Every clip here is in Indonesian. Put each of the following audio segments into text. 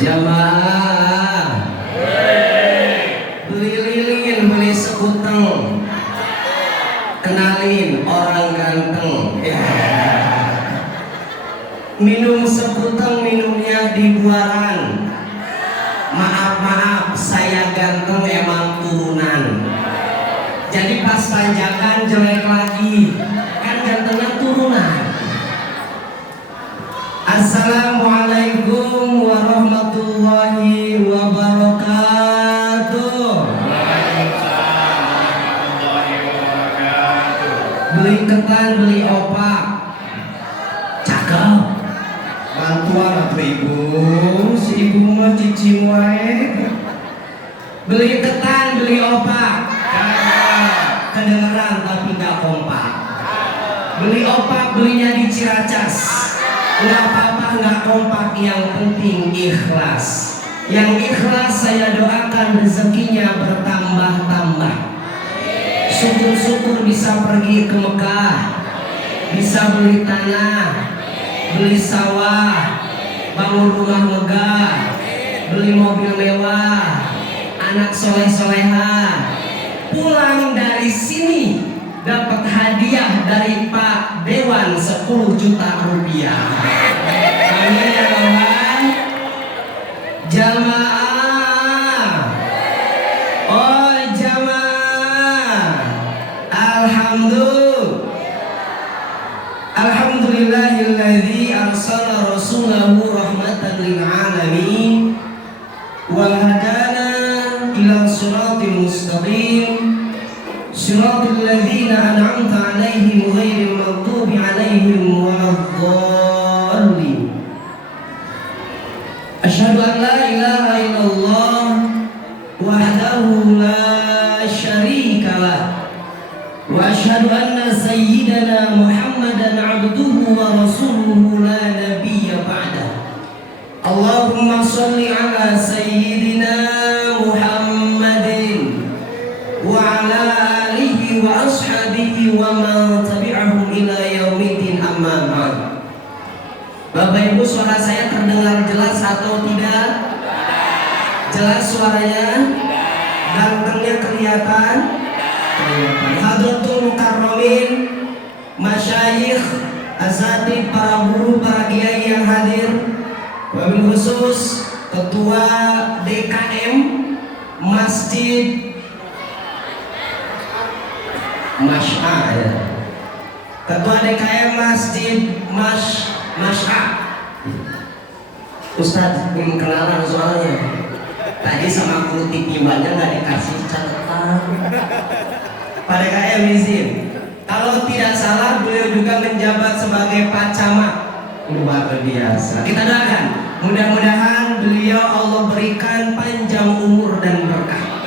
Jamaah beli lilin, beli sekuteng, kenalin orang ganteng. Minum sekuteng, minumnya di buaran. Maaf, saya ganteng emang turunan. Jadi pas panjangan jelek lagi, kan gantengnya turunan. Assalamualaikum warahmatullahi wabarakatuh. Beli ketan, beli opak, cakep. Bantuan atau ibu, si ibu mah cici wae. Beli ketan, beli opak, kedengeran tapi gak kompak. Beli opak, belinya di Ciracas. Nggak apa-apa, nggak kompak, yang penting ikhlas. Yang ikhlas saya doakan rezekinya bertambah-tambah. Syukur-syukur bisa pergi ke Mekah, bisa beli tanah, beli sawah, bangun rumah megah, beli mobil mewah, anak soleh-soleha. Pulang dari sini dapat hadiah dari Pak Dewan 10 juta rupiah. Amin ya Tuhan. Jamaah, oh jamaah, Alhamdulillahilladzi arsala rasulahu rahmatan lil alamin wa hadana ila siratal mustaqim. Siratal ladzina an'amta 'alaihim ghairil maghdubi 'alaihim waladdallin. Asyhadu an la ilaha illallah wahdahu la syarika lah wa asyhadu anna sayyidana Muhammadan 'abduhu wa rasuluhu la nabiyya ba'da. Allahumma shalli 'ala sayyidina Muhammadin wa 'ala wa ashabihi wa man tabi'ahum ila yaumiddin, amma ba'd. Bapak Ibu, suara saya terdengar jelas atau tidak? Jelas suaranya? Gantengnya kelihatan? Hadratul Mukarramin, masyayikh, asatidz, para guru, para kiai yang hadir, wabil khusus Ketua DKM Masjid Masya, ya. Ketua DKM Masjid Masya. Ustadz belum kenalan soalnya. Tadi sama guru tipimannya nggak dikasih catatan. Pak DKM izin. Kalau tidak salah beliau juga menjabat sebagai Pak Camat. Luar biasa. Kita doakan, mudah-mudahan beliau Allah berikan panjang umur dan berkah.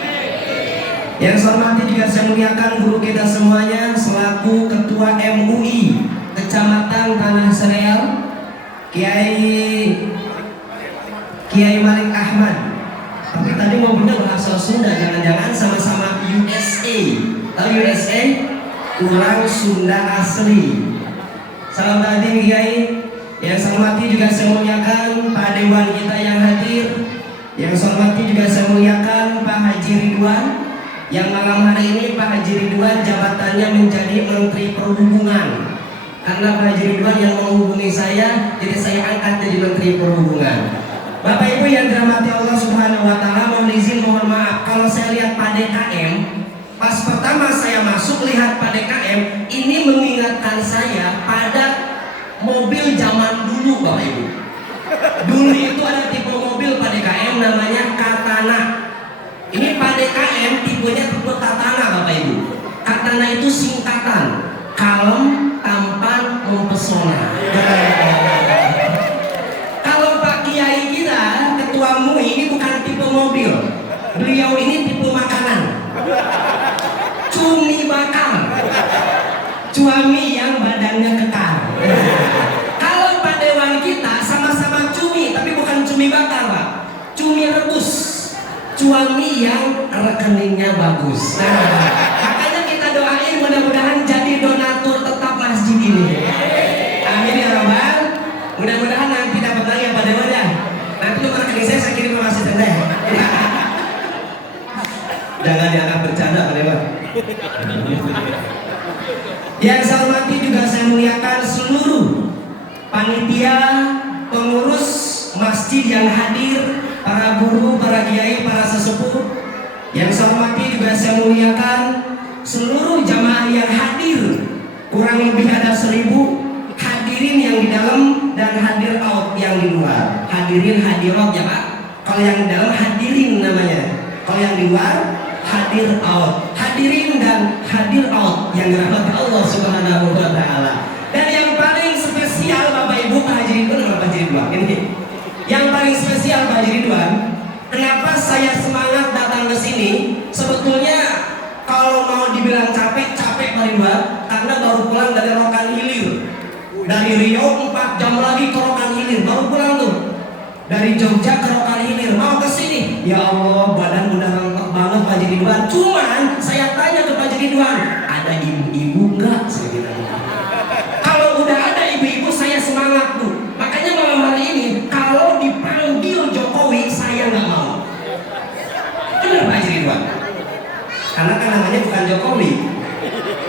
Yang saya hormati juga saya muliakan guru kita semuanya selaku Ketua MUI Kecamatan Tanah Sereal, Kiai Malik Ahmad. Tapi tadi mobilnya berasal Sunda, jangan-jangan sama-sama USA. Tahu USA? Orang Sunda asli. Salam tadi Kiai. Yang saya hormati juga saya muliakan Pak Dewan kita yang hadir. Yang saya hormati juga saya muliakan Pak Haji Ridwan. Yang malam hari ini Pak Haji Ridwan jabatannya menjadi Menteri Perhubungan. Karena Pak Haji Ridwan yang menghubungi saya, jadi saya angkat jadi Menteri Perhubungan. Bapak Ibu yang dirahmati Allah Subhanahu wa taala, mohon izin, mohon maaf kalau saya lihat Pak DKM, pas pertama saya masuk lihat Pak DKM, ini mengingatkan saya pada mobil zaman dulu Bapak Ibu. Dulu itu ada tipe mobil Pak DKM namanya Katana. Ini Pak DKM tipenya tipe Katana Bapak Ibu. Katana itu singkatan, kalem, tampan, mempesona. Kalau Pak Kiai kita, Ketua MUI, ini bukan tipe mobil. Beliau ini tipe makanan. Cumi bakar. Cuami yang badannya kekar. Kalau Pak Dewan kita sama-sama cumi, tapi bukan cumi bakar Pak. Cumi rebus. Cuami yang rekeningnya bagus. Makanya kita doain mudah-mudahan jadi donatur tetap masjid ini. Amin ya Rabbal. Mudah-mudahan nanti Yang saya hormati juga saya muliakan seluruh panitia, pengurus masjid yang hadir, para guru, para kiai, para sesepuh. Yang saya hormati juga saya muliakan seluruh jamaah yang hadir, kurang lebih ada 1000 hadirin yang di dalam dan hadir out yang di luar. Hadirin hadirat ya Pak. Kalau yang di dalam hadirin namanya, kalau yang di luar hadir out. Hadirin dan hadir out yang dirahmati Allah Subhanahu wa taala. Dan yang paling spesial Bapak Ibu Pak Haji Ridwan sama Pak Haji Ridwan ini. Yang paling spesial Pak Haji Ridwan, kenapa saya semangat datang ke sini? Sebetulnya kalau mau dibilang capek Pak Ridwan, karena baru pulang dari Rokan Hilir. Dari Riau 4 jam lagi ke Rokan Hilir, baru pulang tuh. Dari Jogja ke Rokan Hilir, mau ke sini. Ya Allah, badan udah rengkok banget Pak Haji Ridwan. Cuman saya tanya ke Pak Haji Ridwan, ada ibu-ibu enggak? Saya bilang. Kalau udah ada ibu-ibu saya semangat tuh. Makanya malam hari ini kalau dipanggil Jokowi saya nggak mau. Kenapa Pak Haji Ridwan? Karena kan namanya bukan Jokowi.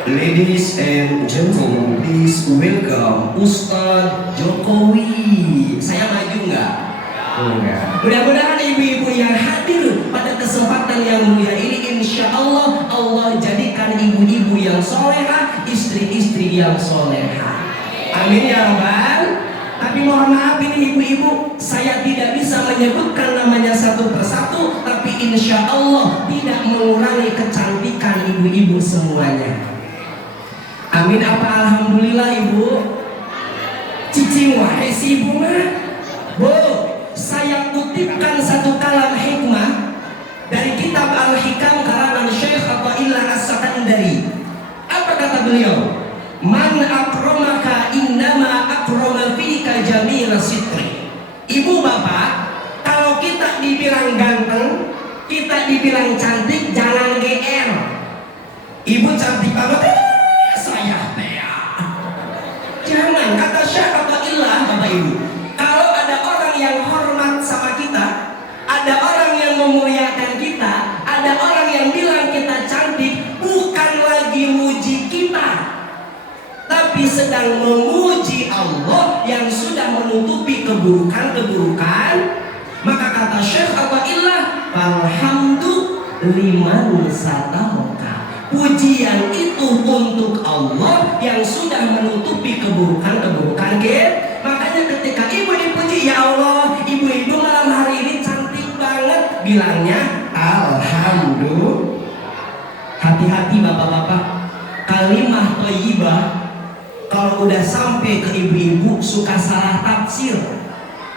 Ladies and gentlemen, please welcome Ustadz Jokowi. Saya maju nggak? Enggak. Mudah-mudahan ibu-ibu yang hadir pada kesempatan yang mulia ini, insya Allah Allah jadikan ibu-ibu yang soleha, istri-istri yang soleha. Amin ya Rabbal. Tapi mohon maaf ini ibu-ibu, saya tidak bisa menyebutkan namanya satu persatu, tapi insya Allah tidak mengurangi kecantikan ibu-ibu semuanya. Amin apa alhamdulillah ibu? Cicing wahai si ibu mah. Bu, saya kutipkan satu kalam hikmah dari kitab Al-Hikam karangan Syekh Athaillah As-Sakandari. Apa kata beliau? Man akramaka innama akrama fika jamila sitri. Ibu bapak, kalau kita dibilang ganteng, kita dibilang cantik, jangan GR. Ibu cantik banget, saya tea. Jangan, kata Syekh Athaillah Bapak Ibu. Kalau ada orang yang hormat sama kita, ada orang yang memuliakan kita, ada orang yang bilang kita cantik, bukan lagi muji kita, tapi sedang memuji Allah yang sudah menutupi keburukan-keburukan. Maka kata Syekh Athaillah, alhamdu liman satahaka. Pujian itu untuk Allah yang sudah menutupi keburukan-keburukan kita. Makanya ketika ibu dipuji, ya Allah, ibu-ibu malam hari ini cantik banget, bilangnya alhamdulillah. Hati-hati bapak-bapak, kalimah thayyibah kalau udah sampai ke ibu-ibu suka salah tafsir.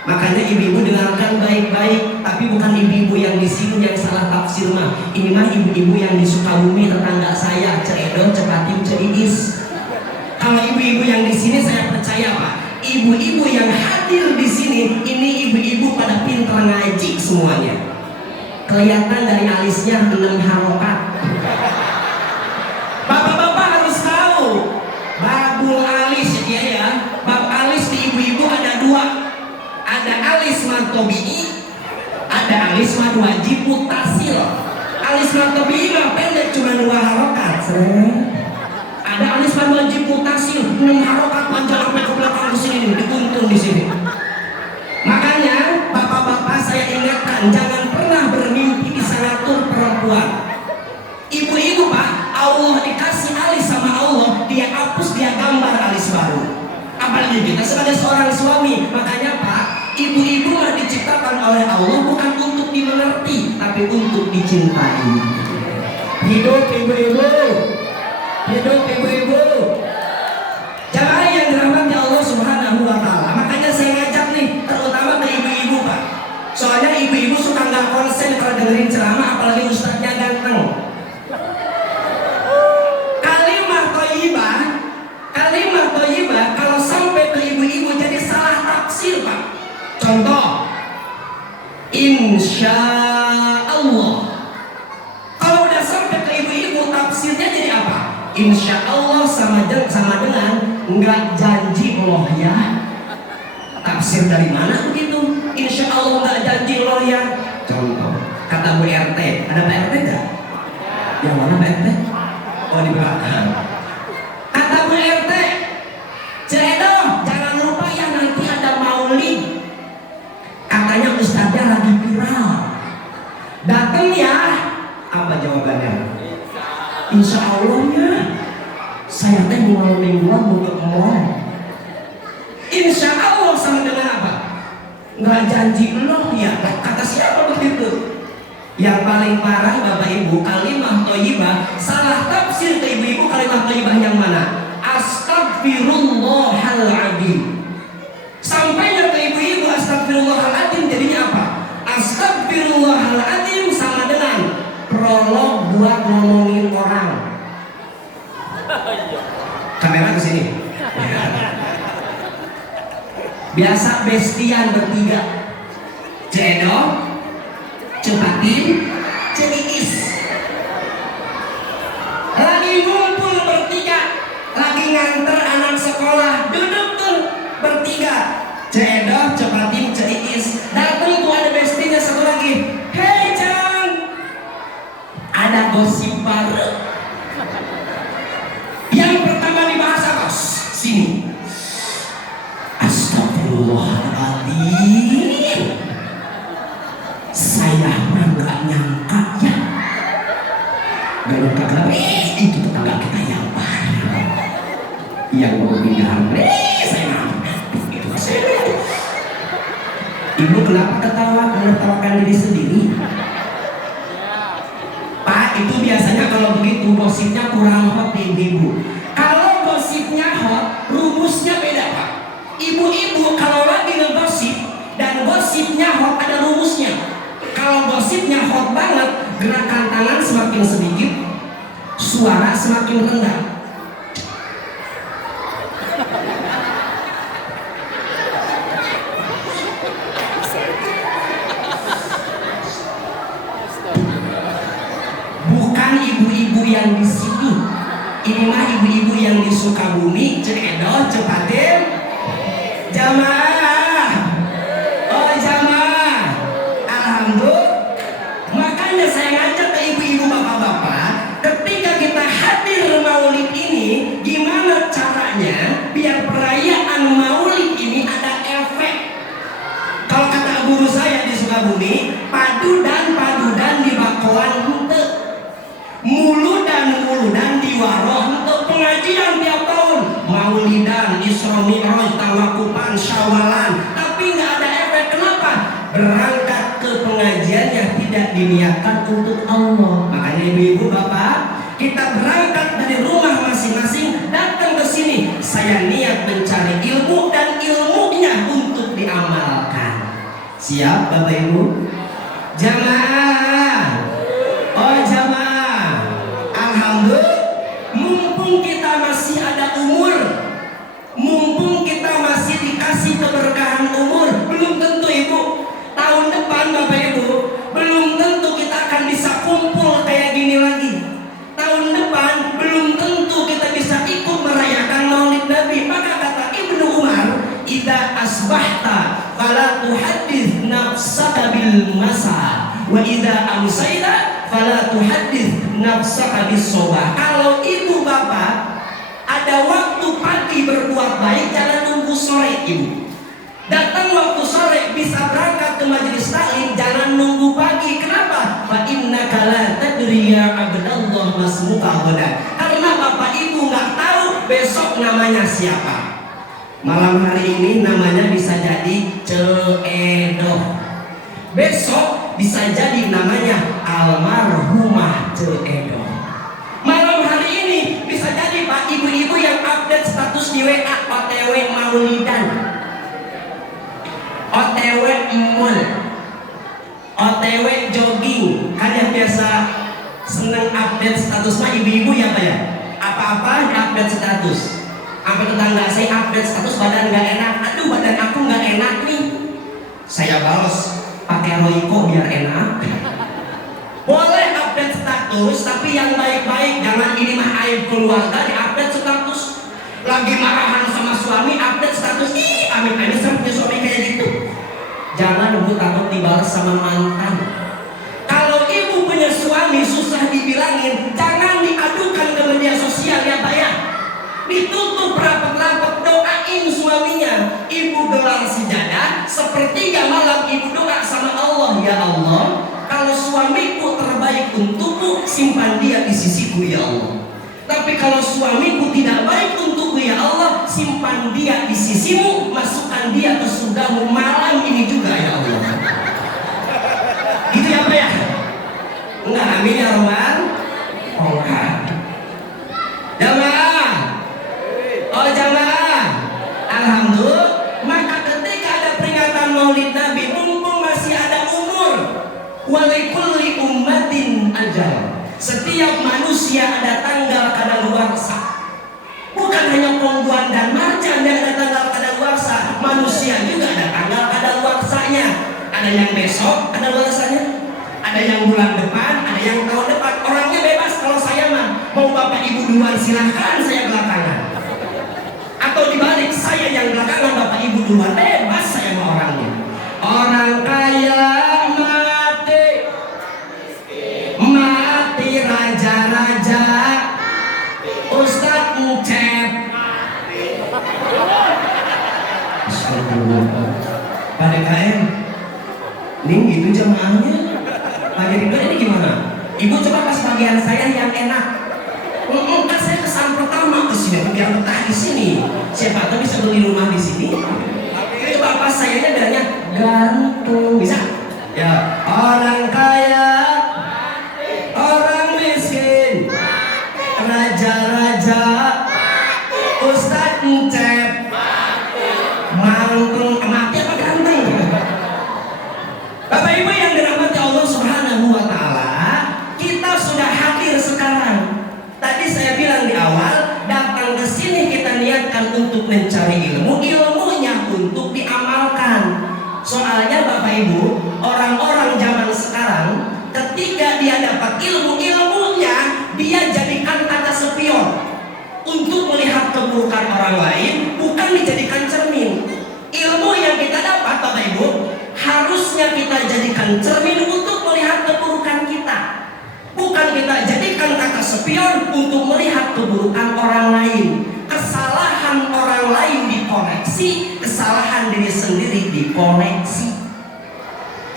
Makanya ibu-ibu dengarkan baik-baik, tapi bukan ibu-ibu yang di sini yang salah tafsir mah. Ini mah ibu-ibu yang di Sukabumi, tetangga saya, Ceedo, Cepatim, Ceiis. Kalau ibu-ibu yang di sini saya percaya Pak, ibu-ibu yang hadir di sini ini ibu-ibu pada pintar ngaji semuanya. Kelihatan dari alisnya 6 harokat. Bapak-bapak harus tahu, babul alis ya, bab alis di ibu-ibu ada 2. Ada alis martobi'i, ada alis mad wajib mutasil. Alis martobi'i mah pendek cuma 2 harokat. Ada alis mad wajib mutasil 6 harokat panjang sampai ke belakang di sini, dikuntun di sini. Makanya bapak-bapak saya ingatkan, jangan pernah bermimpi bisa ngatur perempuan. Ibu-ibu Pak, Allah dikasih alis sama Allah, dia hapus, dia gambar alis baru. Apalagi kita sebagai seorang suami. Makanya Pak, ibu-ibu mah diciptakan oleh Allah bukan untuk dimengerti, tapi untuk dicintai. Hidup ibu-ibu, hidup ibu-ibu. Jamaah yang dirahmati Allah Subhanahu wa taala. Makanya saya ngajak nih, terutama ke ibu-ibu Pak. Soalnya ibu-ibu suka nggak konsen kalau dengerin ceramah, apalagi ustadznya ganteng. Kalimat thayyibah kalau sampai ke ibu-ibu jadi salah tafsir Pak. Contoh, insya Allah. Kalau udah sampai ke ibu-ibu tafsirnya jadi apa? Insya Allah sama dengan nggak janji Allah ya. Tafsir dari mana begitu? Insya Allah nggak janji Allah ya. Contoh, kata Bu RT, ada Pak RT nggak? Yang mana Pak RT? Oh di belakang. Kata Bu RT, Cedo, jangan lupa ya nanti ada maulid. Katanya ustadznya lagi viral. Datang ya. Apa jawabannya? Insya Allahnya. Saya teh mau mingguan mau ke mall. Insya Allah sama dengan apa? Nggak janji loh ya. Kata siapa begitu? Yang paling parah Bapak Ibu, kalimah thayyibah, salah tafsir ke ibu-ibu kalimah thayyibah yang mana? Astagfirullahaladzim. Sampainya ke ibu-ibu astagfirullahaladzim jadinya apa? Astagfirullahaladzim sama dengan prolog buat ngomongin orang. Kamera ke sini. Biasa bestian bertiga. Cedo, Cepatin, Ceiis. Lagi ngumpul bertiga, lagi nganter anak sekolah, duduk tuh bertiga. Cedo, Cepatin, Ceiis. Datang tuh ada bestinya satu lagi. Hei Cang, ada gosip baru. Yang pertama dibahas apa? Sini. Astagfirullahaladzim. Saya nggak nyangka ya. Garuk kagak itu tetangga kita yang baru. Yang mau pindah saya nangis itu saya. Ibu kenapa ketawa? Menertawakan diri sendiri. Pak, itu biasanya kalau begitu gosipnya kurang hot ibu. Kalau gosipnya hot, rumusnya beda Pak. Ibu-ibu kalau lagi ngegosip dan gosipnya hot ada rumusnya. Kalau gosipnya hot banget, gerakan tangan semakin sedikit, suara semakin rendah. Bukan ibu-ibu yang di sini. Ini mah ibu-ibu yang di Sukabumi, Cedo, Cepatin, jamaah. Oh jamaah. Alhamdulillah. Makanya saya ngajak ke ibu-ibu bapak-bapak, ketika kita hadir maulid ini, gimana caranya biar perayaan maulid ini ada efek. Kalau kata guru saya di Sukabumi, padudan di bakoan hente, muludan di waroh hente. Pengajian tiap tahun, maulidan, Isra Mi'raj, tawakupan, syawalan, tapi nggak ada efek. Kenapa? Berangkat ke pengajiannya tidak diniatkan untuk Allah. Makanya ibu-ibu bapak, kita berangkat dari rumah masing-masing datang ke sini. Saya niat mencari ilmu dan ilmunya untuk diamalkan. Siap Bapak Ibu? Jamaah. Oh jamaah. Alhamdulillah. Mumpung kita masih ada umur, mumpung kita masih dikasih keberkahan umur, belum tentu Ibu tahun depan Bapak Ibu, belum tentu kita akan bisa kumpul kayak gini lagi. Tahun depan belum tentu kita bisa ikut merayakan Maulid Nabi. Maka kata Ibnu Umar, "Idza asbahta fala tuhaddits nafsaka bil masa, wa idza amsayta fala tuhaddits nafsaka bis sobah." Kalau ibu bapak ada waktu pagi berbuat baik, jangan tunggu sore Ibu. Datang waktu sore bisa berangkat ke majelis taklim, jangan nunggu pagi. Kenapa? Fa innaka la tadri ya abdallah masmuka ghadan. Karena bapak ibu nggak tahu besok namanya siapa. Malam hari ini namanya bisa jadi Ceedo. Besok bisa jadi namanya almarhumah Ceedo. Malam hari ini bisa jadi Pak ibu-ibu yang update status di WA OTW maulidan, OTW mall, OTW jogging. Kan yang biasa seneng update status mah ibu-ibu ya Pak ya. Apa-apa update status. Sampai tetangga saya update status badan nggak enak. Aduh badan aku nggak enak nih. Saya balas pakai Royco biar enak. Boleh update status, tapi yang baik-baik. Jangan ini mah aib keluarga di update status. Lagi marahan sama suami update status. Ih, amin-amin saya punya suami kayak gitu. Jangan ibu takut dibalas sama mantan. Kalau ibu punya suami susah dibilangin, jangan diadukan ke media doain suaminya. Ibu gelar sejadah, sepertiga malam ibu doa sama Allah, ya Allah, kalau suamiku terbaik untukku, simpan dia di sisiku ya Allah. Tapi kalau suamiku tidak baik untukku ya Allah, simpan dia di sisimu, masukkan dia ke surgamu malam ini juga ya Allah. Gitu ya Pak ya? Enggak, amin ya Roman? Oh enggak. Jamaah. Oh jamaah. Alhamdulillah. Maka ketika ada peringatan Maulid Nabi, mumpung masih ada umur, walikulli ummatin ajal. Setiap manusia ada tanggal kadaluarsa. Bukan hanya Pongguan dan Marjan yang ada tanggal kadaluarsa, manusia juga ada tanggal kadaluarsanya. Ada yang besok kadaluarsanya, ada yang bulan depan, ada yang tahun depan. Orangnya bebas. Kalau saya mah mau bapak ibu duluan silahkan, saya belakangan. Atau dibalik, saya yang belakangan bapak ibu duluan, bebas saya mau orangnya. Orang kaya mati raja-raja, Ustadz Encep. Pak DKM, nih itu jamaahnya. Pak Ridho ini gimana? Ibu coba pas bagian saya yang enak. Kan saya kesan pertama ke sini, biar betah di sini. Siapa tahu bisa beli rumah di sini. Coba pas saya bilangnya gantung, bisa? Ya, orang kaya, orang miskin, raja-raja, Ustadz Encep, mangkung, mati apa ganteng? Bapak Ibu yang dirahmati Allah Subhanahu wa Ta'ala, kita sudah hadir sekarang. Tadi saya bilang di awal, datang ke sini kita niatkan untuk mencari ilmu, ilmunya untuk diamalkan. Soalnya Bapak Ibu, orang-orang zaman sekarang, ketika dia dapat ilmunya, dia jadikan kaca spion untuk melihat keburukan orang lain, bukan dijadikan cermin. Ilmu yang kita dapat Bapak Ibu, harusnya kita jadikan cermin untuk melihat keburukan kita, bukan kita jadikan kaca spion untuk melihat keburukan orang lain. Kesalahan orang lain dikoreksi, kesalahan diri sendiri dikoreksi.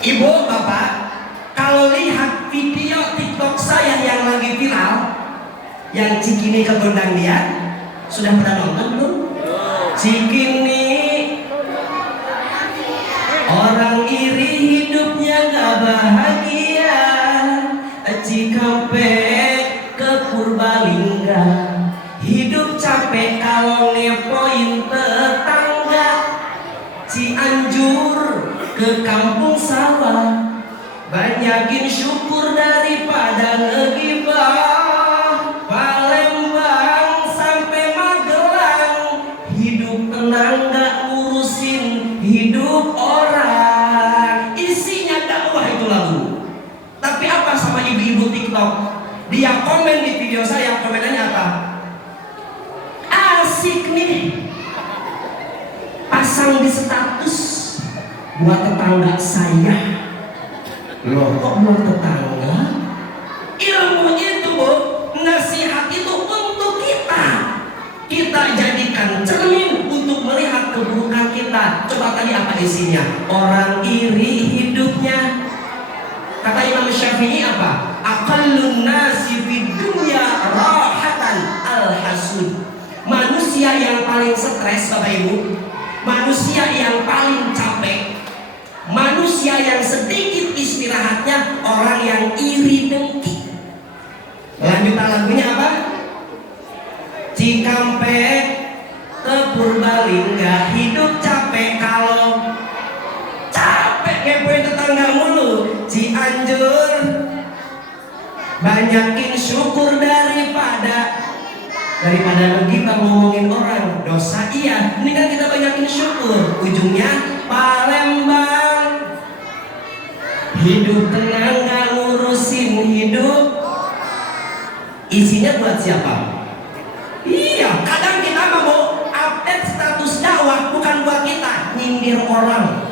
Ibu, bapak, kalau lihat video TikTok saya yang lagi viral, yang Cikini ke Gondang dia, sudah pernah nonton belum? Cikini, orang iri hidupnya gak bahagia. Cikampek ke Purbalingga, hidup capek kalau ngepoin tetangga. Cianjur ke kampung sawah, banyakin syukur daripada ngegibah. Palembang sampai Magelang, hidup tenang gak ngurusin hidup orang. Isinya dakwah itu lagu. Tapi apa sama ibu-ibu TikTok? Dia komen di video saya, komenannya apa? Asik nih, pasang di status buat tetangga saya. Loh kok buat tetangga? Ilmu itu Bu, nasihat itu untuk kita. Kita jadikan cermin untuk melihat keburukan kita. Coba tadi apa isinya? Orang iri hidupnya. Kata Imam Syafi'i apa? Aqallun nasi fid dunya rahatan al-hasud. Manusia yang paling stres Bapak Ibu, manusia yang paling capek, manusia yang sedikit istirahatnya orang yang iri dengki. Lanjutan lagunya apa? Cikampek ke Purbalingga, hidup capek kalau capek ngepoin tetangga mulu. Cianjur, banyakin syukur daripada ngegibah ngomongin orang. Dosa iya, ini kan kita banyakin syukur. Ujungnya Palembang, hidup tenang gak ngurusin hidup. Isinya buat siapa? Iya, kadang kita mau update status dakwah bukan buat kita, nyindir orang.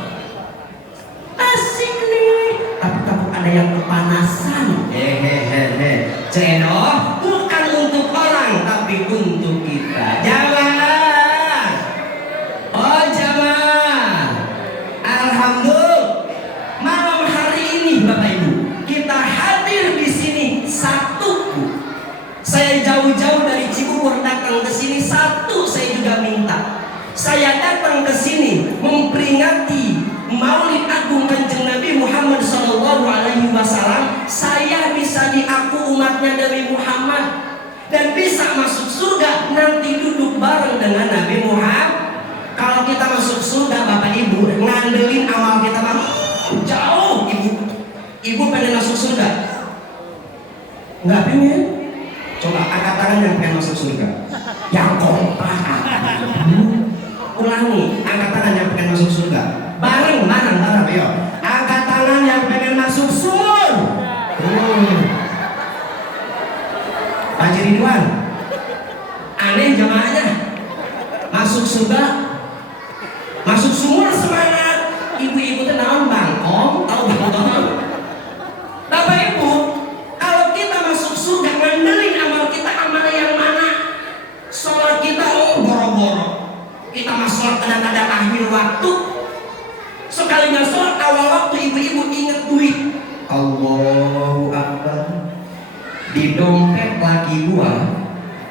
Asik nih, tapi takut ada yang kepanasan. Hehehe, cenoh bukan untuk orang tapi untuk kita. Jangan. Alhamdulillah. Malam hari ini Bapak Ibu, kita hadir di sini satu. Saya jauh-jauh dari Cibubur datang ke sini satu, saya juga minta. Saya datang ke sini memperingati Maulid Agung Kanjeng Nabi Muhammad SAW. Saya bisa diaku umatnya Nabi Muhammad dan bisa masuk surga nanti duduk bareng dengan Nabi Muhammad. Kalau kita masuk surga Bapak Ibu ngandelin amal kita Bang, jauh ibu pengen masuk surga? Nggak pengen? Coba angkat tangan yang pengen masuk surga. Yang kompak. Ulangi, angkat tangan yang pengen masuk surga. Bareng, ayo. Angkat tangan yang pengen masuk sumur. Haji Ridwan, aneh jamaahnya. Masuk surga, masuk sumur semangat. Ibu-ibu itu naon bangkong, tahu bangkong? Bapak Ibu, kalau kita masuk surga ngandelin amal kita, amal yang mana? Sholat kita boro-boro. Kita masuk kadang-kadang akhir waktu. Sekalinya sholat awal waktu ibu-ibu inget duit. Allahu Akbar. Di dompet laki gua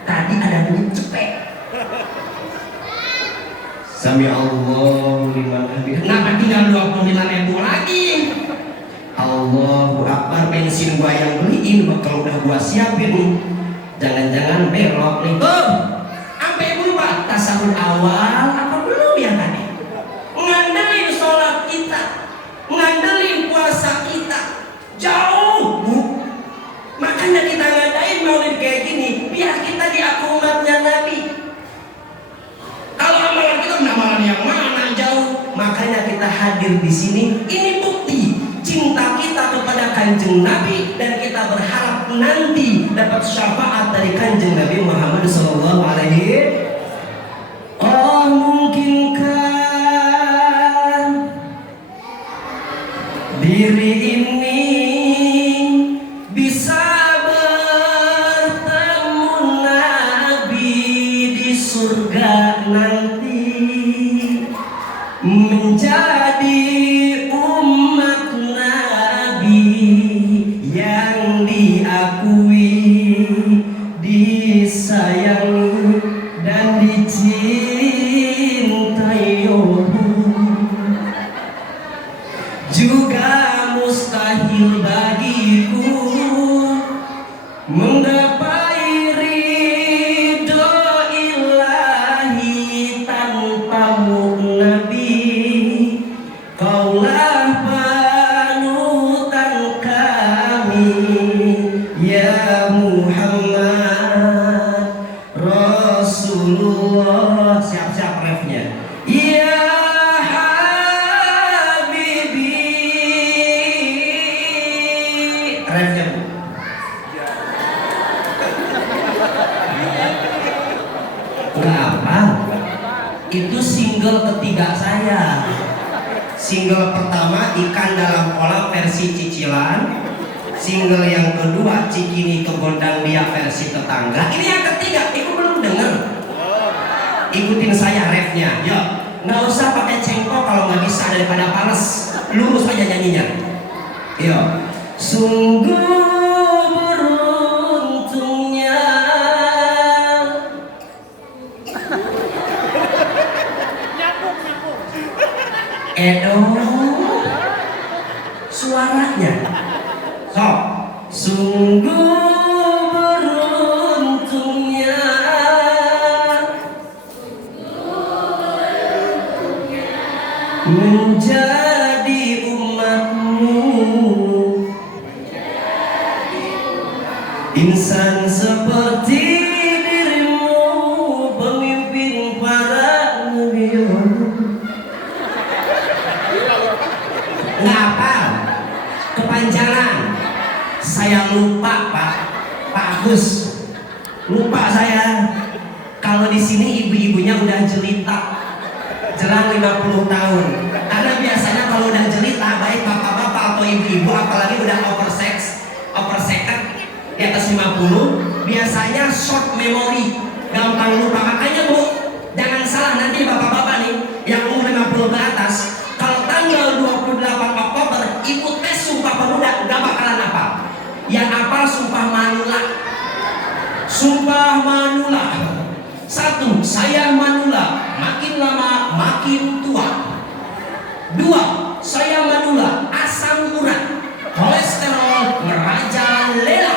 tadi ada duit cepet. Sami Allahu liman hamidah. Kenapa tinggal 25.000 lagi? Allahu Akbar, bensin gua yang beliin bakal udah gua siapin. Jangan-jangan belok nih. Sampai lupa tasawuf awal apa belum ya tadi? Ngandelin sholat kita, ngandelin puasa kita, jauh Bu. Makanya kita ngadain maulid kayak gini biar kita diaku umatnya Nabi. Kalau amalan kita amalan yang mana jauh, makanya kita hadir di sini. Ini bukti cinta kita kepada Kanjeng Nabi dan kita berharap nanti dapat syafaat dari Kanjeng Nabi Muhammad SAW. Oh, mungkinkah diri ini bisa bertemu Nabi di surga nanti, menjadi umat Nabi yang diakui, disayangi dan dicintai. Juga mustahil bagiku menggapai ridho ilahi tanpamu Nabi. Kaulah panutan kami ya Muhammad Rasulullah. Siap-siap refnya. Ya Habibi. Refnya Bu. Enggak apa. Itu single ketiga saya. Single pertama Ikan Dalam Kolam versi cicilan. Single yang kedua Cikini Kegondang Dia versi tetangga. Ini yang ketiga, ibu belum dengar. Ikutin saya refnya, yuk. Nggak usah pakai cengkok kalau nggak bisa, daripada pales. Lurus aja nyanyinya. Yuk. Sungguh beruntungnya Edo suaranya. So, sungguh beruntungnya menjadi umatmu, insan seperti dirimu, pemimpin para nabiun. Ngapa? Kepanjangan. Saya lupa Pak Agus. Lupa saya. Kalau di sini ibu-ibunya udah jelita, jelang 50 tahun. Karena biasanya kalau udah jelita, baik bapak-bapak atau ibu-ibu, apalagi udah oversected di atas 50, biasanya short memory, gampang lupa. Makanya Bu, jangan salah nanti bapak-bapak nih yang umur 50 ke atas, kalau tanggal Yang apa? Sumpah Manula. Sumpah Manula. Satu, saya Manula, makin lama makin tua. Dua, saya Manula, asam urat, kolesterol merajalela.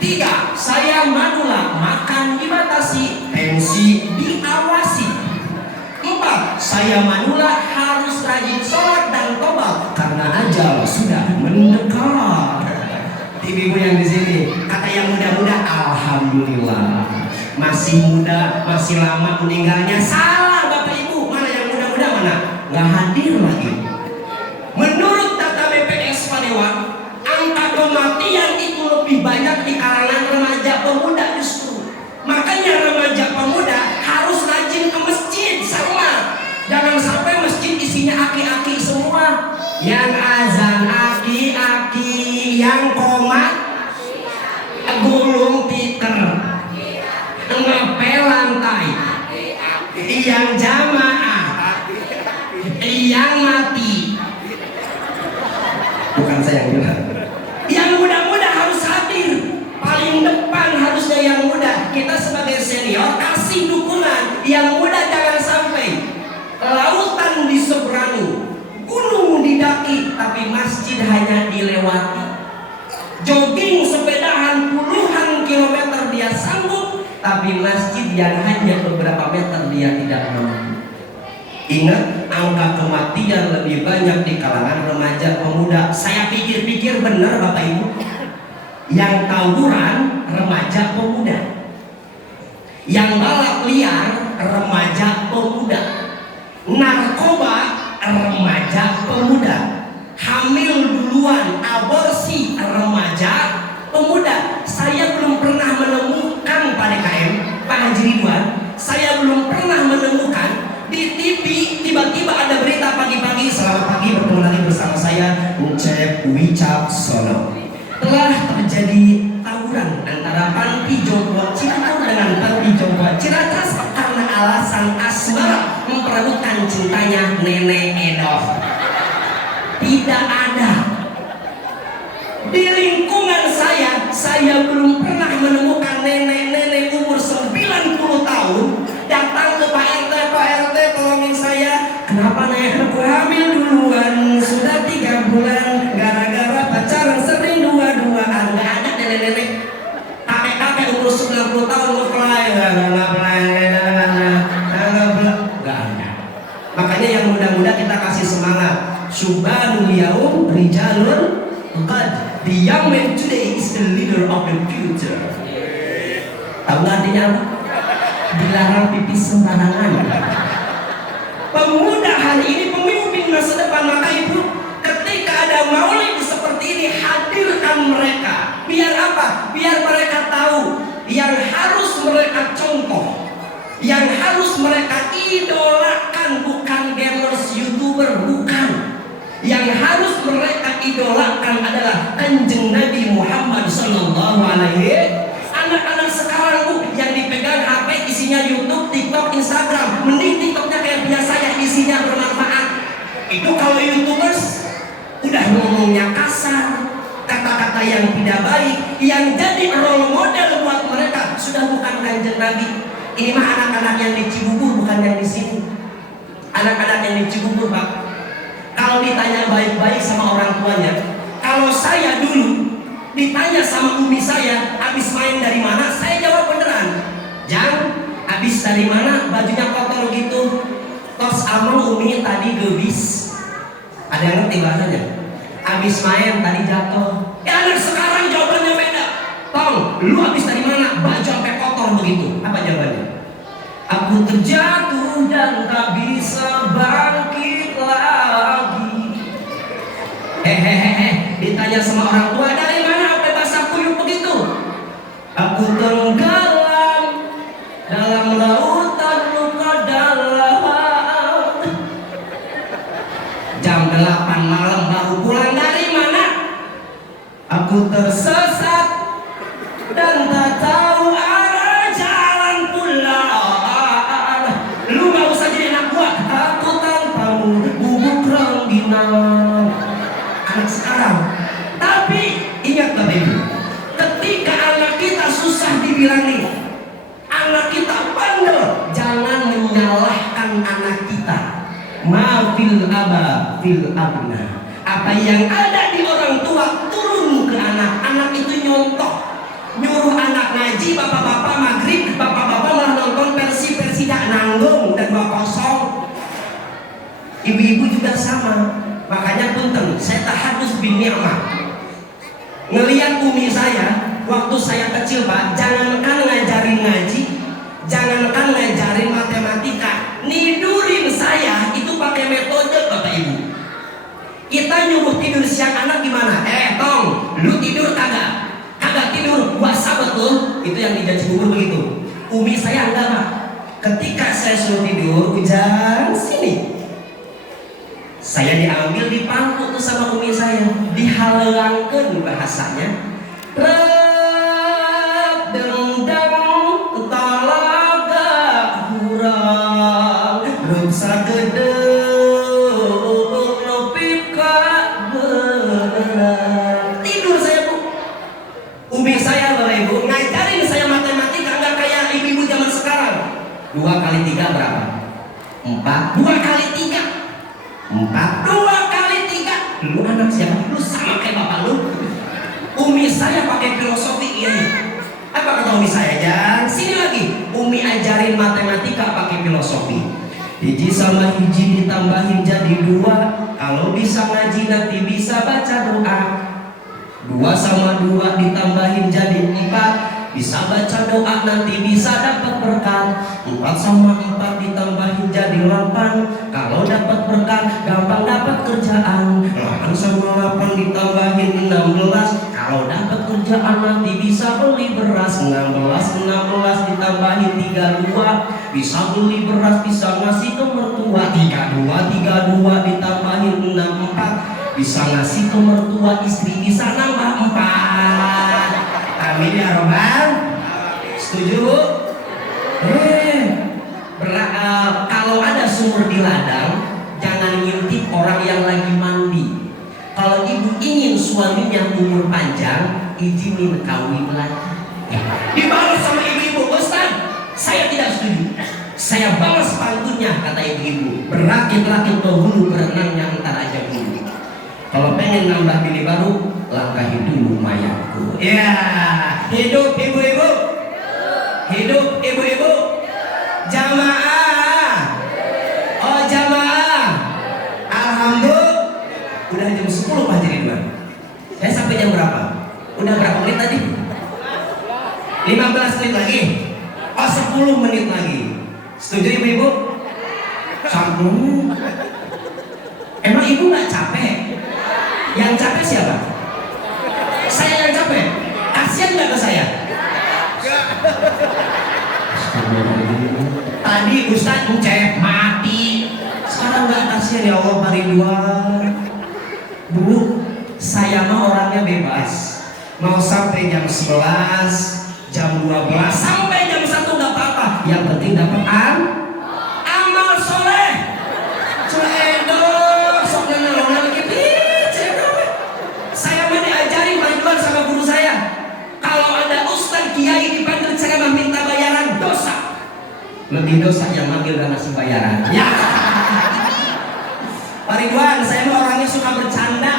Tiga, saya Manula, makan dibatasi, tensi diawasi. Empat, saya Manula harus rajin sholat dan tobat karena ajal sudah mendekat. Ibu-ibu yang di sini, kata yang muda-muda, alhamdulillah masih muda, masih lama meninggalnya. Salah Bapak Ibu, mana yang muda-muda mana? Nggak hadir lagi. Menurut data BPS Padewan, angka kematian itu lebih banyak di kalangan remaja pemuda justru. Makanya remaja pemuda harus rajin ke masjid sama. Jangan sampai masjid isinya aki-aki semua. Yang azan aki-aki, yang komat gulung tikar, ngepel lantai, yang jamaah, yang mati. Bukan saya yang bilang. Yang muda-muda harus hadir, paling depan harusnya yang muda. Kita sebagai senior kasih dukungan. Yang muda jangan sampai lautan diseberangi, gunung didaki, tapi masjid hanya dilewati. Jogging sepedahan puluhan kilometer dia sanggup, tapi masjid yang hanya beberapa meter dia tidak mampu. Ingat, angka kematian lebih banyak di kalangan remaja pemuda. Saya pikir-pikir benar Bapak Ibu. Yang tawuran remaja pemuda, yang balap liar remaja pemuda, narkoba remaja pemuda, hamil duluan aborsi remaja pemuda. Saya belum pernah menemukan Pak DKM, Pak Haji Ridwan, saya belum pernah menemukan di TV tiba-tiba ada berita pagi-pagi, selamat pagi, bertemu lagi bersama saya Ucep Wicaksono. Telah terjadi tawuran antara Panti Jompo Cirebon dengan Panti Jompo Ciracas karena alasan asmara memperebutkan cintanya Nenek Edoh. Tidak ada. Di lingkungan saya belum pernah menemukan nenek-nenek umur 90 tahun datang ke Pak RT, Pak RT tolongin saya. Kenapa nek aku hamil duluan, sudah 3 bulan, gara-gara pacaran sering dua-duaan. Nggak ada nenek-nenek. Kakek-kakek umur 90 tahun nge-fly, nggak ada. Makanya yang muda-muda kita kasih semangat. Subhanul yaum rijalun qad. The young man today is the leader of the future. Tahu artinya apa? Dilarang pipis sembarangan. Pemuda hari ini pemimpin masa depan. Maka Ibu, ketika ada maulid seperti ini, hadirkan mereka. Biar apa? Biar mereka tahu yang harus mereka contoh, yang harus mereka idolakan bukan gamers, YouTuber, bukan. Yang harus mereka idolakan adalah Kanjeng Nabi Muhammad Sallallahu Alaihi. Anak-anak sekarang Bu, yang dipegang HP isinya YouTube, TikTok, Instagram. Mending TikToknya kayak biasa ya, isinya bermanfaat. Itu kalau YouTubers udah ngomongnya kasar, kata-kata yang tidak baik. Yang jadi role model buat mereka sudah bukan Kanjeng Nabi. Ini mah anak-anak yang di Cibubur, bukan yang di sini. Anak-anak yang di Cibubur Pak, kalau ditanya baik-baik sama orang tuanya, kalau saya dulu ditanya sama umi saya, habis main dari mana? Saya jawab beneran, Jang, habis dari mana? Bajunya kotor gitu. Tos amal umi tadi gebis. Ada yang ngerti bahasanya? Habis main tadi jatuh. Ya anak sekarang jawabannya beda. Tong, lu habis dari mana? Baju sampai kotor begitu. Apa jawabannya? Aku terjatuh dan tak bisa bangkit lagi. Hehehe, ditanya sama orang tua, dari mana sampai basah kuyup begitu? Aku tenggelam dalam lautan luka dalam. Jam 8 malam baru pulang dari mana? Aku tersesat dan tak tahu arah jalan pulang. Lu gak usah jadi anak gua. Aku tanpamu bubuk rengginang. Anak sekarang. Tapi ingat Bapak fil abna. Apa yang ada di orang tua turun ke anak. Anak itu nyontoh, nyuruh anak ngaji, bapak-bapak maghrib, bapak-bapak malah nonton Persida nanggung dan 2-0. Ibu-ibu juga sama. Makanya punten, saya tahadus bin ni'mah. Ngelihat umi saya waktu saya kecil, Pak, jangankan ngajarin ngaji, jangankan ngajarin matematika, nidurin saya itu pakai metode, Bapak Ibu. Kita nyuruh tidur siang anak gimana? Tong, lu tidur kagak? Kagak tidur, puasa betul. Itu yang di Cibubur begitu. Umi saya enggak, Pak. Ketika saya suruh tidur, hujan sini. Saya diambil di pangku tuh sama umi saya, dihalangkeun bahasanya. Rep dendang talaga hurang, rep sagede tidur saya, Bu. Umi saya, Bapak Ibu, ngajarin saya matematika nggak kayak ibu-ibu zaman sekarang. 2 kali 3 berapa? 4. 2 kali 3 4. 2 kali 3. Lu anak siapa? Lu sama kayak bapak lu. Umi saya pakai filosofi ini. Apa kata umi saya? Jangan sini lagi. Umi ajarin matematika pakai filosofi. Hiji sama hiji ditambahin jadi 2. Kalau bisa ngaji nanti bisa baca doa. 2 sama 2 ditambahin jadi 4. Bisa baca doa nanti bisa dapat berkat. 4 sama 4 ditambahin jadi 8. Kalau dapat berkat gampang dapat kerjaan. 8 sama 8 ditambahin 16. Kalau dapat kerjaan nanti bisa beli beras. 16 ditambahin 32. Bisa beli beras, bisa ngasih ke mertua. 32 ditambahin 64. Bisa ngasih ke mertua, istri bisa nambah 4. Amin ya robbal. Setuju, Bu? Kalau ada sumur di ladang, jangan ngintip orang yang lagi mandi. Kalau ibu ingin suaminya umur panjang, izinin kawin lagi. Dibalas sama ibu-ibu, Ustaz, saya tidak setuju. Saya balas pantunnya, kata ibu-ibu. Berakit-rakit dahulu, berenangnya entar aja dulu. Kalau pengen nambah bini baru, langkahi dulu mayatku. Ya, hidup ibu-ibu, hidup ibu-ibu, jamaah, oh jamaah, alhamdulillah. Udah jam 10 Pak Jiriduan. Saya sampai jam berapa? Udah berapa menit tadi? 15 menit lagi. Oh 10 menit lagi. Setuju ibu-ibu? Sambung. Emang ibu nggak capek? Yang capek siapa? Saya yang capek. Kasian nggak ke saya? Tadi Ustaz ngecek mati. Sekarang nggak kasian, ya Allah, Pak Ridwan. Bu, saya mah orangnya bebas. Mau sampai jam 11, jam 12, sampai jam 1 nggak apa-apa. Yang penting dapat amal soleh. Saya mah diajarin Pak Ridwan sama guru saya. Kalau ada ustaz kiai dipanggil ceramah minta bayaran, dosa. Lebih dosa yang manggil dan ngasih bayaran. Ya. Pak Ridwan, saya mah orangnya suka bercanda.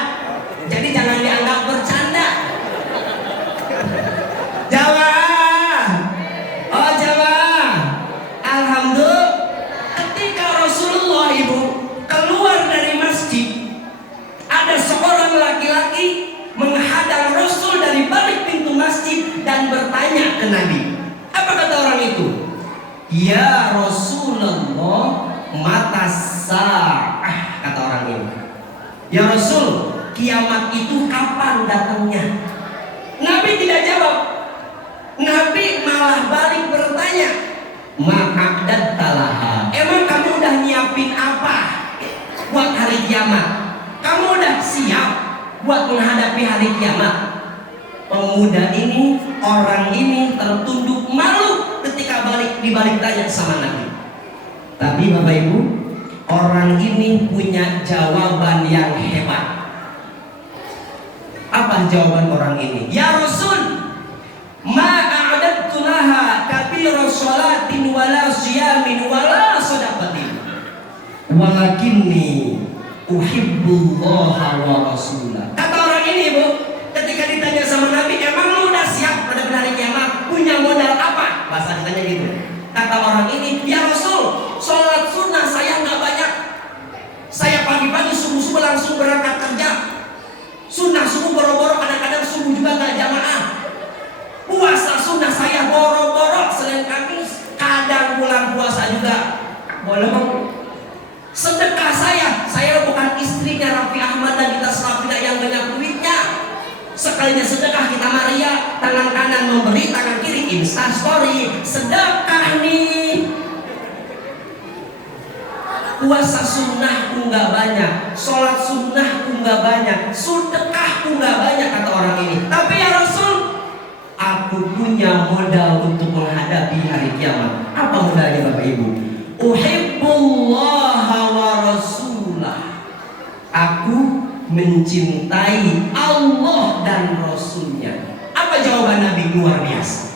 Jadi jangan dianggap bercanda. Jamaah. Oh jamaah. Alhamdulillah. Ketika Rasulullah Ibu keluar dari masjid, ada seorang laki-laki menghadang Rasul dari balik pintu masjid dan bertanya ke Nabi. Apa kata orang itu? Ya Rasulullah, mata sa'ah, kata orang ini. Ya Rasul, kiamat itu kapan datangnya? Nabi tidak jawab. Nabi malah balik bertanya, ma'adat talaha, emang kamu udah nyiapin apa buat hari kiamat? Kamu udah siap buat menghadapi hari kiamat? Pemuda ini, orang ini tertunduk malu ketika dibalik tanya sama Nabi. Tapi Bapak Ibu, orang ini punya jawaban yang hebat. Apa jawaban orang ini? Ya Rasul, ma'a'adattu laha kabira sholatin wala siyamin wala sadaqatin, walakinni uhibbullaha wa rasulah. Kata orang ini, Bu, ketika ditanya sama Nabi, emang lu udah siap pada hari kiamat? Punya modal apa? Bahasa ditanya gitu. Kata orang ini, ya Rasul, sholat sunnah saya nggak banyak. Saya pagi-pagi subuh-subuh langsung berangkat kerja. Sunnah subuh boro-boro, kadang-kadang subuh juga nggak jamaah. Puasa sunnah saya boro-boro Senin Kamis, kadang bulan puasa juga bolong. Sedekah saya bukan istrinya Raffi Ahmad dan kita Serafina yang banyak duitnya. Sekalinya sedekah kita Maria, tangan kanan memberi, tangan kiri Insta story, sedekah nih. Puasa sunnahku nggak banyak, sholat sunnahku nggak banyak, sedekahku nggak banyak, kata orang ini. Tapi ya Rasul, aku punya modal untuk menghadapi hari kiamat. Apa modalnya Bapak Ibu? Uhibbullaha wa rasulah. Aku mencintai Allah dan Rasulnya. Apa jawaban Nabi? Luar biasa.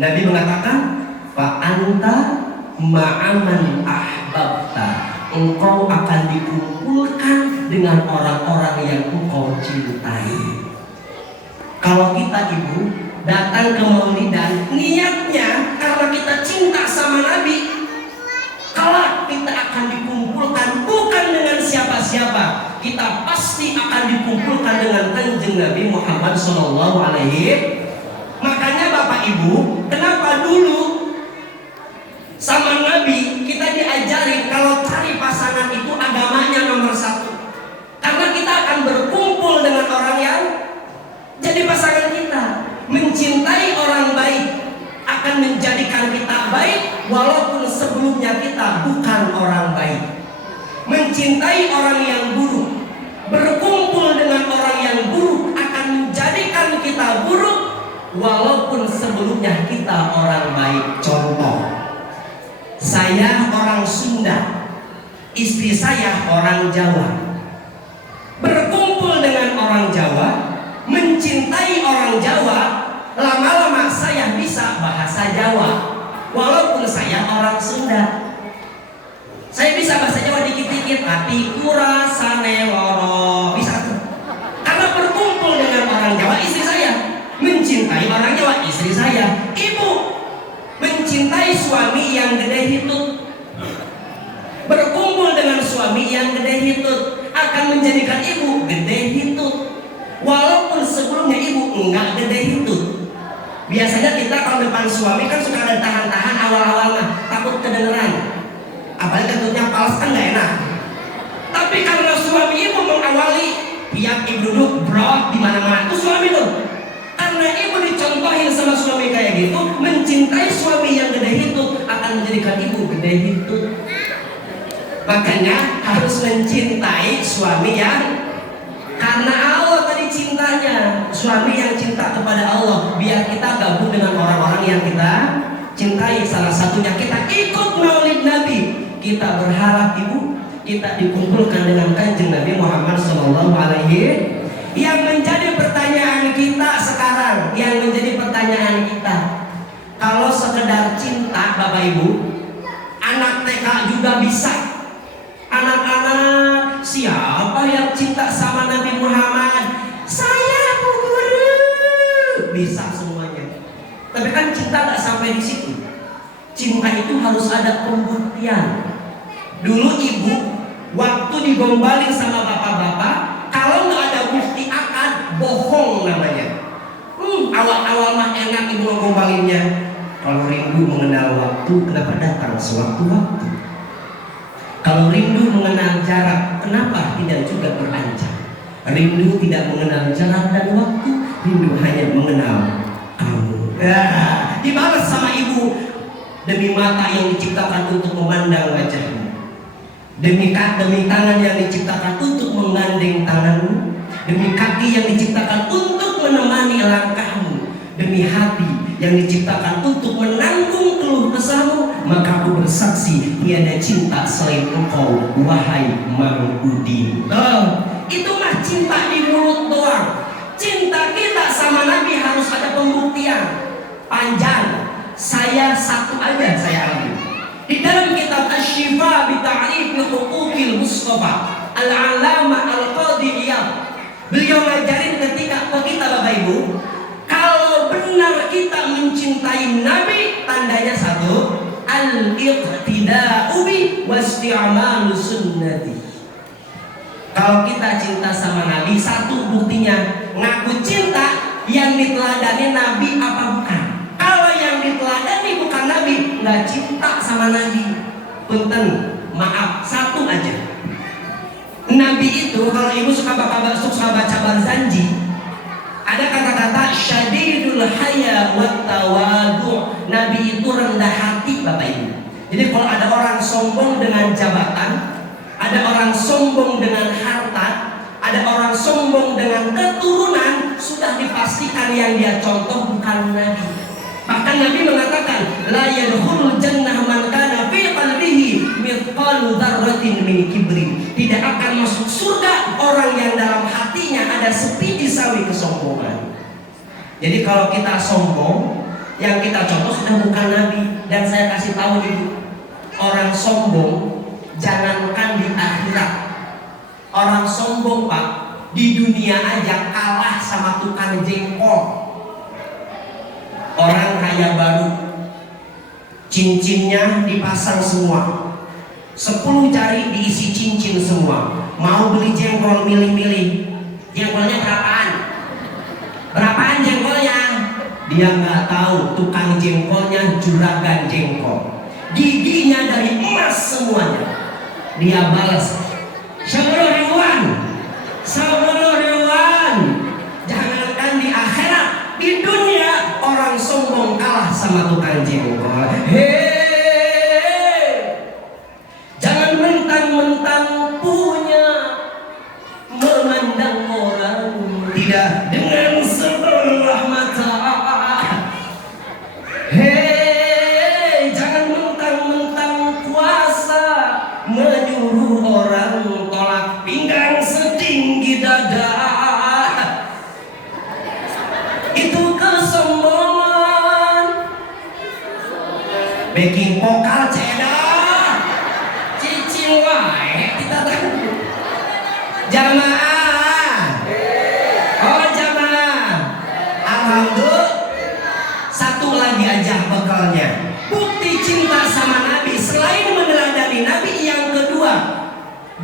Nabi mengatakan, fa anta ma'aman ahbabta. Engkau akan dikumpulkan dengan orang-orang yang engkau cintai. Kalau kita, Ibu, datang ke maulidan, niatnya karena kita cinta sama Nabi, kalau kita akan dikumpulkan bukan dengan siapa-siapa, kita pasti akan dikumpulkan dengan kanjeng Nabi Muhammad SAW. Makanya Bapak Ibu, kenapa dulu sama Nabi kita diajarin kalau cari pasangan itu agamanya nomor satu, karena kita akan berkumpul dengan orang yang jadi pasangan kita. Mencintai orang baik akan menjadikan kita baik walaupun sebelumnya kita bukan orang baik. Mencintai orang yang buruk, berkumpul dengan orang yang buruk akan menjadikan kita buruk walaupun sebelumnya kita orang baik. Contoh, saya orang Sunda, istri saya orang Jawa. Berkumpul dengan orang Jawa, mencintai orang Jawa, lama-lama saya bisa bahasa Jawa walaupun saya orang Sunda. Saya bisa bahasa Jawa dikit-dikit, hatiku rasane loro, bisa tuh. Karena berkumpul dengan orang Jawa, istri saya mencintai orang Jawa, istri saya. Ibu mencintai suami yang gede hitut, berkumpul dengan suami yang gede hitut akan menjadikan ibu gede hitut walaupun sebelumnya ibu enggak gede hitut. Biasanya kita kalau depan suami kan suka ada tahan-tahan awal-awal mah, takut kedengeran. Apalagi kentutnya palas kan gak enak. Tapi karena suami ibu mengawali, tiap ibu duduk bro di mana-mana itu suami tuh. Karena ibu dicontohin sama suami kayak gitu, mencintai suami yang gede hitut akan menjadikan ibu gede hitut. Makanya harus mencintai suami yang karena Allah tadi cintanya, suami yang cinta kepada Allah, biar kita gabung dengan orang-orang yang kita cintai. Salah satunya kita ikut maulid Nabi. Kita berharap Ibu, kita dikumpulkan dengan kanjeng Nabi Muhammad SAW. Yang menjadi pertanyaan kita sekarang, yang menjadi pertanyaan kita, kalau sekedar cinta Bapak Ibu, anak TK juga bisa. Anak-anak, siapa yang cinta sama Nabi Muhammad? Saya, Bu Guru. Bisa semuanya. Tapi kan cinta gak sampai di situ. Cinta itu harus ada pembuktian. Dulu ibu waktu digombalin sama bapak-bapak, kalau nggak ada bukti akad, bohong namanya. Awal-awal mah enak ibu ngombalinnya. Kalau rindu mengenal waktu, kenapa datang sewaktu-waktu? Kalau rindu mengenal jarak, kenapa tidak juga beranjak? Rindu tidak mengenal jarak dan waktu, rindu hanya mengenal kamu. Dibalas sama ibu, demi mata yang diciptakan untuk memandang wajahmu, demi tangan yang diciptakan untuk menggandeng tanganmu, demi kaki yang diciptakan untuk menemani langkahmu, demi hati yang diciptakan untuk menanggung keluh kesahmu, maka aku bersaksi tiada cinta selain engkau, wahai Mang Udin. Itu mah cinta di mulut doang. Cinta kita sama Nabi harus ada pembuktian. Panjang. Saya satu aja saya ambil. Di dalam kitab Asy-Syifa bi Ta'rif Huquqil Mustafa, Al-Allamah Al-Qadhi Iyad. Beliau ngajarin ketika kita Bapak Ibu, kalau benar kita mencintai Nabi, tandanya satu, al-iqtida'u bi wasti'malu sunnati. Kalau kita cinta sama Nabi, satu buktinya ngaku cinta, yang diteladani Nabi apa bukan. Kalau yang diteladani bukan Nabi, nggak cinta sama Nabi. Punten, maaf, satu aja. Nabi itu, kalau ibu suka baca Barzanji, ada kata-kata syadidul haya wat tawadu. Nabi itu rendah hati Bapak Ibu. Jadi kalau ada orang sombong dengan jabatan, ada orang sombong dengan harta, ada orang sombong dengan keturunan, sudah dipastikan yang dia contoh bukan Nabi. Bahkan Nabi mengatakan, la yadkhulul jannah man kana fi qalbihi mithqalu dzarratin min kibrin. Tidak akan masuk surga orang yang dalam hatinya ada sepiti sawi kesombongan. Jadi kalau kita sombong, yang kita contoh sudah bukan Nabi. Dan saya kasih tahu ibu, orang sombong jangankan di akhirat, orang sombong Pak di dunia aja kalah sama tukang jengkol. Orang kaya baru, cincinnya dipasang semua, 10 jari diisi cincin semua. Mau beli jengkol milih-milih, jengkolnya berapaan? Berapaan jengkolnya? Dia nggak tahu tukang jengkolnya juragan jengkol, giginya dari emas semuanya. Dia balas 10 ribuan, 10 ribuan. Jangankan di akhirat, di dunia orang sombong kalah sama tukang jengkol. Jangan mentang-mentang punya, memandang orang tidak dengan sebelah mata. Jangan mentang-mentang kuasa, menyuruh orang tolak pinggang setinggi dada. Itu kesombongan. Baking vokal cedah, cicing wae kita tahu. Jamaah, oh jamaah, alhamdulillah. Satu lagi aja bekalnya. Bukti cinta sama Nabi selain meneladani Nabi, yang kedua,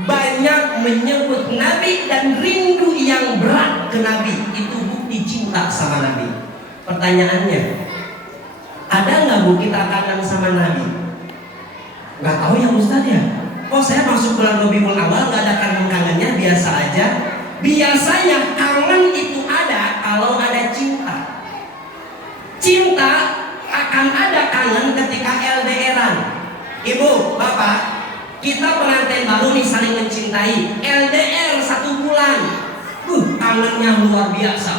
banyak menyebut Nabi dan rindu yang berat ke Nabi. Itu bukti cinta sama Nabi. Pertanyaannya, ada nggak Bu kita kangen sama Nabi? Nggak tahu ya Ustaz ya. Kok saya masuk bulan Rabiul Awal nggak ada kangen-kangennya, biasa aja. Biasanya kangen itu ada kalau ada cinta. Cinta akan ada kangen ketika LDRan. Ibu, Bapak, kita pengantin baru nih saling mencintai, LDR 1 bulan, kangennya luar biasa.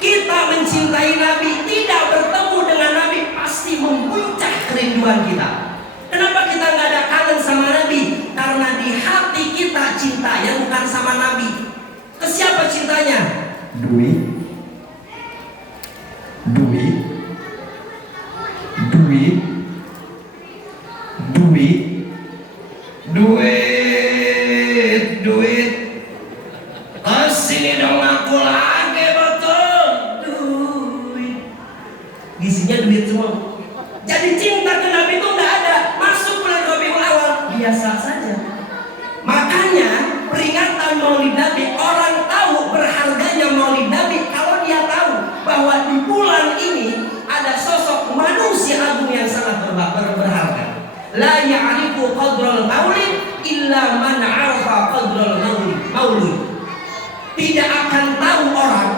Kita mencintai Nabi, tidak bertemu dengan Nabi, pasti memuncak kerinduan kita. Kenapa kita nggak ada kangen sama Nabi? Karena di hati kita cintanya bukan sama Nabi. Ke siapa cintanya? Duit, duit, duit, duit, duit, duit. Kesini dong aku lagi betul. Duit, isinya duit semua. Jadi cinta ke Nabi itu nggak ada. Masuk bulan Rabiul Awal biasa saja. Makanya peringatan Maulid Nabi, orang tahu berharganya Maulid Nabi kalau dia tahu bahwa di bulan ini ada sosok manusia agung yang sangat berharga. La ya'rifu qadral maulid illa man 'arafa qadral maulid. Tidak akan tahu orang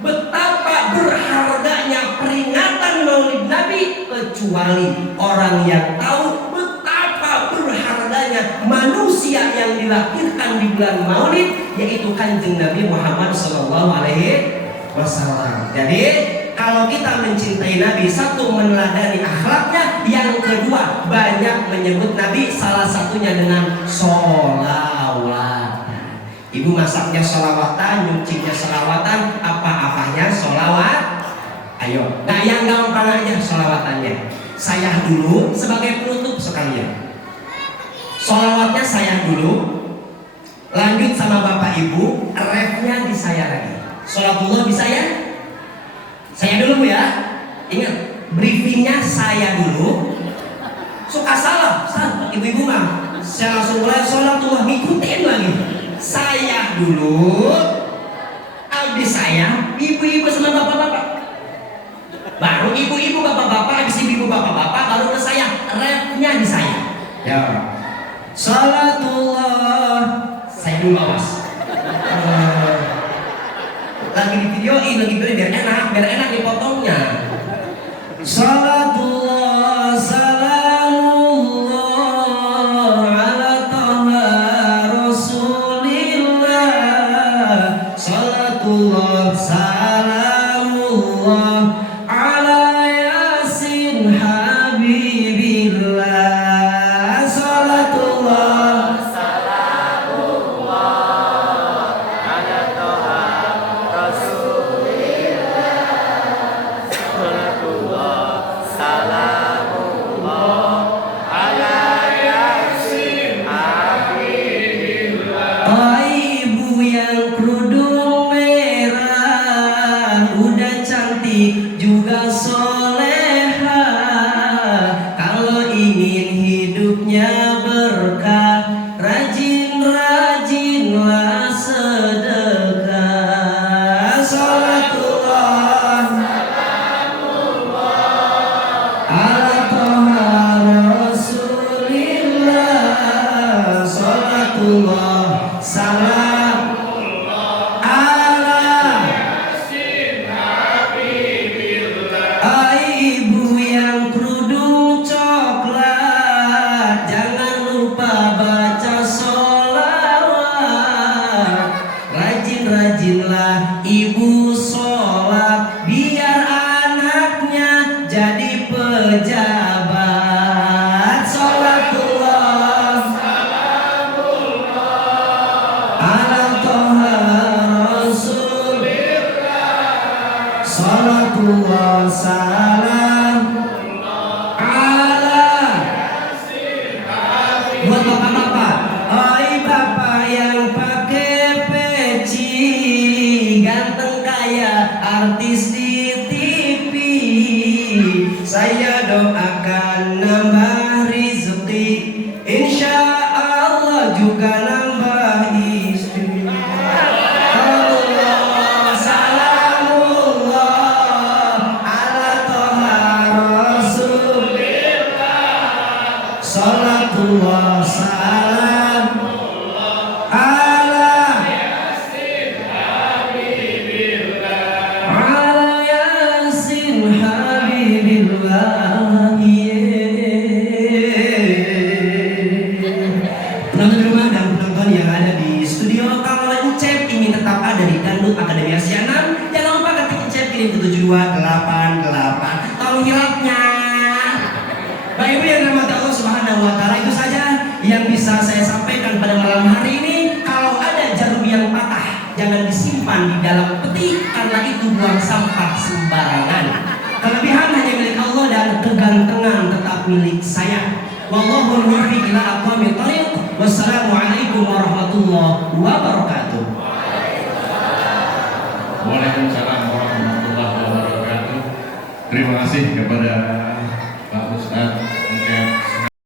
betapa berharganya peringatan Maulid Nabi kecuali orang yang tahu betapa berharganya manusia yang dilahirkan di bulan Maulid, yaitu Kanjeng Nabi Muhammad SAW. Jadi kalau kita mencintai Nabi, satu meneladani akhlaknya, yang kedua banyak menyebut Nabi, salah satunya dengan sholawat. Ibu masaknya sholawatan, nyucinya sholawatan, apa-apanya sholawat. Ayo, nah yang gampang aja sholawatannya. Saya dulu sebagai penutup sekalian. Sholawatnya saya dulu, Lanjut sama bapak ibu, refnya di saya lagi. Sholatullah bisa ya? Saya dulu ya. Ingat, briefingnya saya dulu. Suka salah, ibu-ibu mah. Saya langsung mulai sholatullah, ngikutin lagi. Saya dulu, habis saya, ibu-ibu sama bapak-bapak. Baru ibu-ibu bapak-bapak, habis ibu bapak-bapak, baru ke saya. Refnya di saya. Ya. Sholatullah. Saya dulu awas. Lagi di videoin, biar enak dipotongnya. Salatullah salamullah ala taha rasulillah. Salatullah salamullah ala yasin habibillah. Salatullah juga soleha. Kalau ingin hidupnya berkah, rajin-rajinlah sedekah. Salatullah ala taha rasulillah. Salatullah salam ibu yang kerudung coklat, jangan lupa baca sholawat. Rajin-rajinlah ibu sholat, biar anaknya jadi pejabat. Sholatullah ala toha rasulillah. Sholatullah salam ala. Buat bapak-bapak, oi bapak yang pakai peci, ganteng kayak artis di TV, saya doakan nambah rezeki, insya Allah juga nambah istri. Allah salamullah ala toha rasulillah. Salatullah salam ala yasin habibillah. Ala yasin habibillah. Penonton di rumah dan penonton yang ada di studio, kalau Encep ingin tetap ada di Dangdut Akademi Asianan, jangan lupa ketik Encep kirim ke 7288. Tolong hilapnya. Bapak Ibu yang dirahmati Allah Subhanahu wa taala, itu saja yang bisa saya sampaikan pada malam hari ini. Kalau ada jarum yang patah, jangan disimpan di dalam peti, karena itu buang sampah sembarangan. Kelebihan hanya milik Allah dan kegantengan tetap milik saya. Wallahu muwaffiq ila aqwamit thoriq. Wassalamualaikum warahmatullahi wabarakatuh. Waalaikumsalam warahmatullahi wabarakatuh. Terima kasih kepada